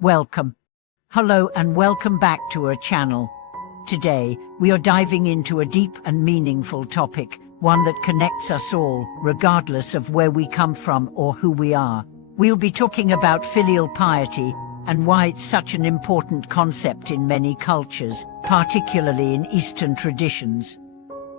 Welcome. Hello and welcome back to our channel. Today, we are diving into a deep and meaningful topic, one that connects us all, regardless of where we come from or who we are. We'll be talking about filial piety and why it's such an important concept in many cultures, particularly in Eastern traditions.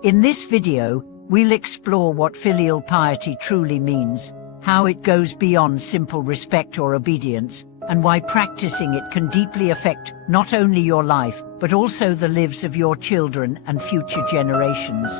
In this video, we'll explore what filial piety truly means, how it goes beyond simple respect or obedience, and why practicing it can deeply affect not only your life, but also the lives of your children and future generations.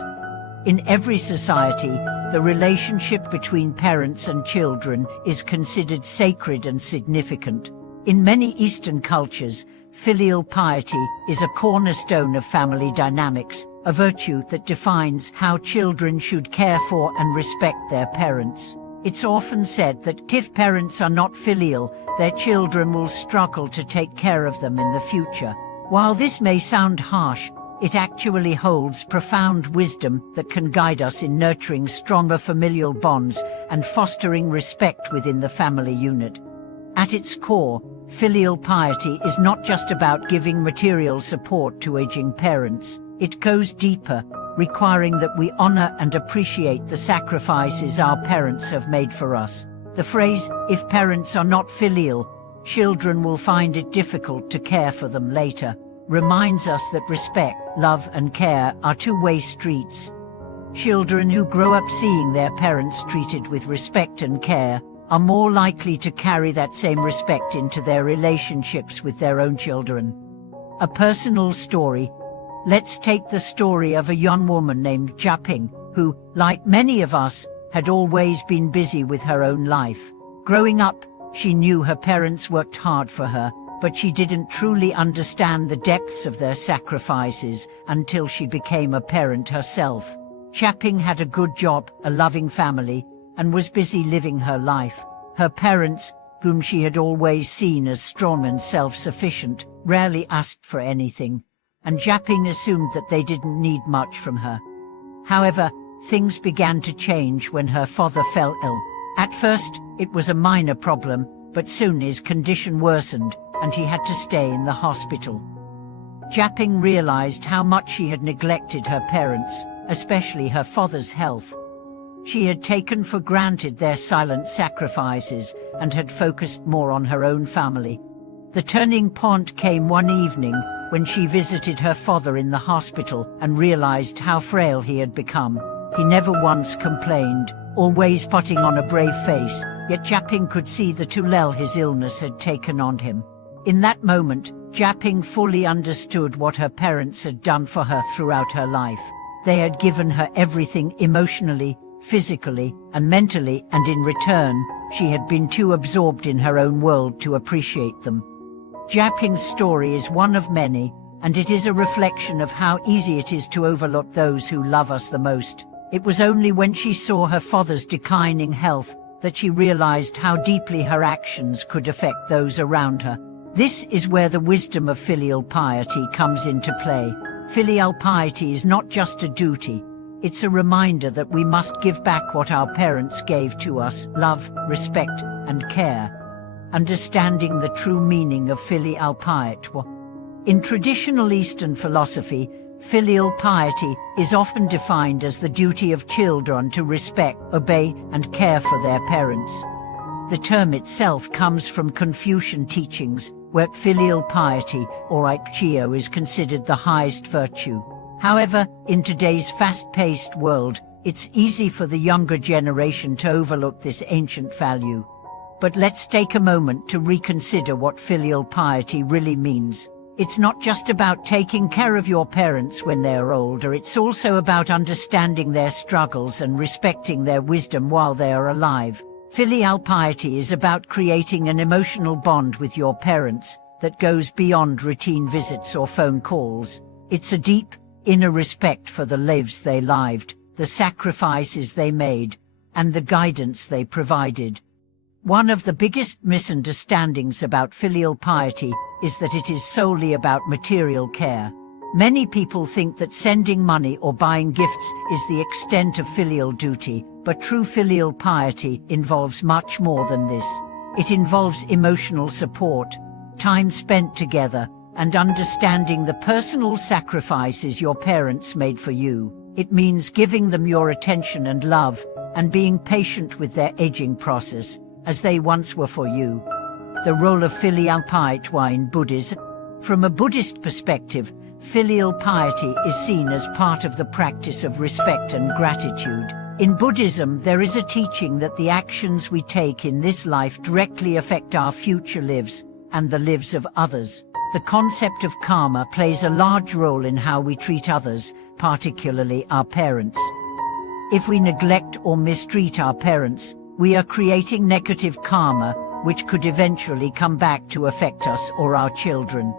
In every society, the relationship between parents and children is considered sacred and significant. In many Eastern cultures, filial piety is a cornerstone of family dynamics, a virtue that defines how children should care for and respect their parents. It's often said that if parents are not filial, their children will struggle to take care of them in the future. While this may sound harsh, it actually holds profound wisdom that can guide us in nurturing stronger familial bonds and fostering respect within the family unit. At its core, filial piety is not just about giving material support to aging parents. It goes deeper, requiring that we honor and appreciate the sacrifices our parents have made for us. The phrase, "if parents are not filial, children will find it difficult to care for them later," reminds us that respect, love and care are two-way streets. Children who grow up seeing their parents treated with respect and care are more likely to carry that same respect into their relationships with their own children. A personal story. Let's take the story of a young woman named Japing, who, like many of us, had always been busy with her own life. Growing up, she knew her parents worked hard for her, but she didn't truly understand the depths of their sacrifices until she became a parent herself. Japing had a good job, a loving family, and was busy living her life. Her parents, whom she had always seen as strong and self-sufficient, rarely asked for anything, and Japing assumed that they didn't need much from her. However, things began to change when her father fell ill. At first, it was a minor problem, but soon his condition worsened, and he had to stay in the hospital. Japing realized how much she had neglected her parents, especially her father's health. She had taken for granted their silent sacrifices and had focused more on her own family. The turning point came one evening when she visited her father in the hospital and realized how frail he had become. He never once complained, always putting on a brave face, yet Japing could see the toll his illness had taken on him. In that moment, Japing fully understood what her parents had done for her throughout her life. They had given her everything emotionally, physically, and mentally, and in return, she had been too absorbed in her own world to appreciate them. Japing's story is one of many, and it is a reflection of how easy it is to overlook those who love us the most. It was only when she saw her father's declining health that she realized how deeply her actions could affect those around her. This is where the wisdom of filial piety comes into play. Filial piety is not just a duty, it's a reminder that we must give back what our parents gave to us: love, respect, and care. Understanding the true meaning of filial piety. In traditional Eastern philosophy, filial piety is often defined as the duty of children to respect, obey, and care for their parents. The term itself comes from Confucian teachings, where filial piety, or Piety, is considered the highest virtue. However, in today's fast-paced world, it's easy for the younger generation to overlook this ancient value. But let's take a moment to reconsider what filial piety really means. It's not just about taking care of your parents when they're older, it's also about understanding their struggles and respecting their wisdom while they are alive. Filial piety is about creating an emotional bond with your parents that goes beyond routine visits or phone calls. It's a deep, inner respect for the lives they lived, the sacrifices they made, and the guidance they provided. One of the biggest misunderstandings about filial piety is that it is solely about material care. Many people think that sending money or buying gifts is the extent of filial duty, but true filial piety involves much more than this. It involves emotional support, time spent together, and understanding the personal sacrifices your parents made for you. It means giving them your attention and love, and being patient with their aging process, as they once were for you. The role of filial piety in Buddhism. From a Buddhist perspective, filial piety is seen as part of the practice of respect and gratitude. In Buddhism, there is a teaching that the actions we take in this life directly affect our future lives and the lives of others. The concept of karma plays a large role in how we treat others, particularly our parents. If we neglect or mistreat our parents, we are creating negative karma, which could eventually come back to affect us or our children.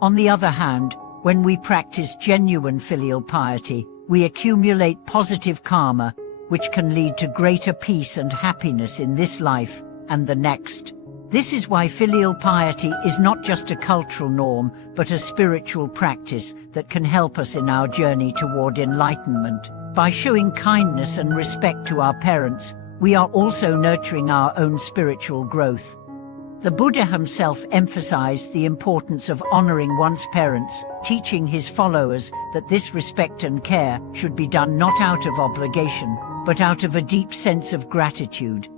On the other hand, when we practice genuine filial piety, we accumulate positive karma, which can lead to greater peace and happiness in this life and the next. This is why filial piety is not just a cultural norm, but a spiritual practice that can help us in our journey toward enlightenment. By showing kindness and respect to our parents, we are also nurturing our own spiritual growth. The Buddha himself emphasized the importance of honoring one's parents, teaching his followers that this respect and care should be done not out of obligation, but out of a deep sense of gratitude.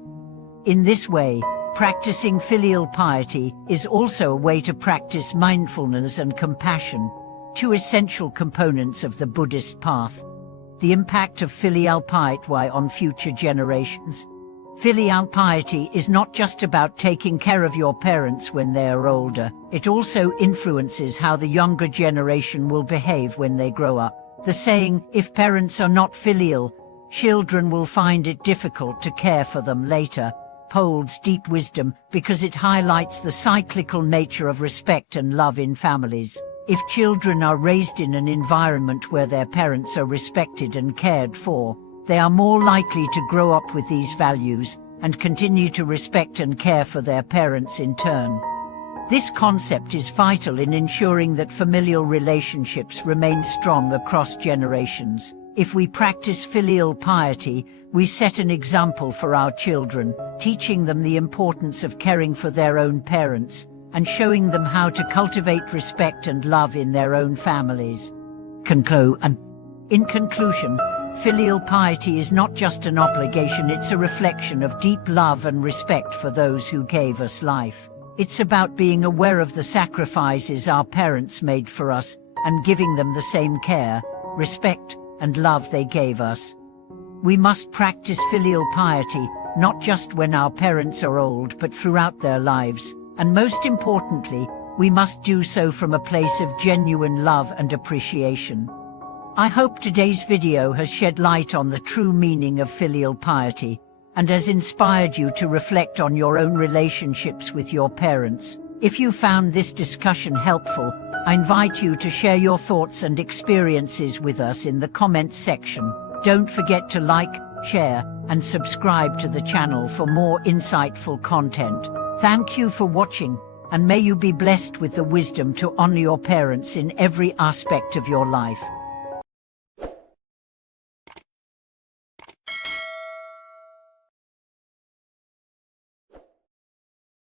In this way, practicing filial piety is also a way to practice mindfulness and compassion, two essential components of the Buddhist path. The impact of filial piety on future generations. Filial piety is not just about taking care of your parents when they are older. It also influences how the younger generation will behave when they grow up. The saying, "If parents are not filial, children will find it difficult to care for them later," holds deep wisdom because it highlights the cyclical nature of respect and love in families. If children are raised in an environment where their parents are respected and cared for, they are more likely to grow up with these values and continue to respect and care for their parents in turn. This concept is vital in ensuring that familial relationships remain strong across generations. If we practice filial piety, we set an example for our children, teaching them the importance of caring for their own parents and showing them how to cultivate respect and love in their own families. In conclusion, filial piety is not just an obligation, it's a reflection of deep love and respect for those who gave us life. It's about being aware of the sacrifices our parents made for us and giving them the same care, respect, and love they gave us. We must practice filial piety, not just when our parents are old, but throughout their lives. And most importantly, we must do so from a place of genuine love and appreciation. I hope today's video has shed light on the true meaning of filial piety and has inspired you to reflect on your own relationships with your parents. If you found this discussion helpful, I invite you to share your thoughts and experiences with us in the comments section. Don't forget to like, share, and subscribe to the channel for more insightful content. Thank you for watching, and may you be blessed with the wisdom to honor your parents in every aspect of your life.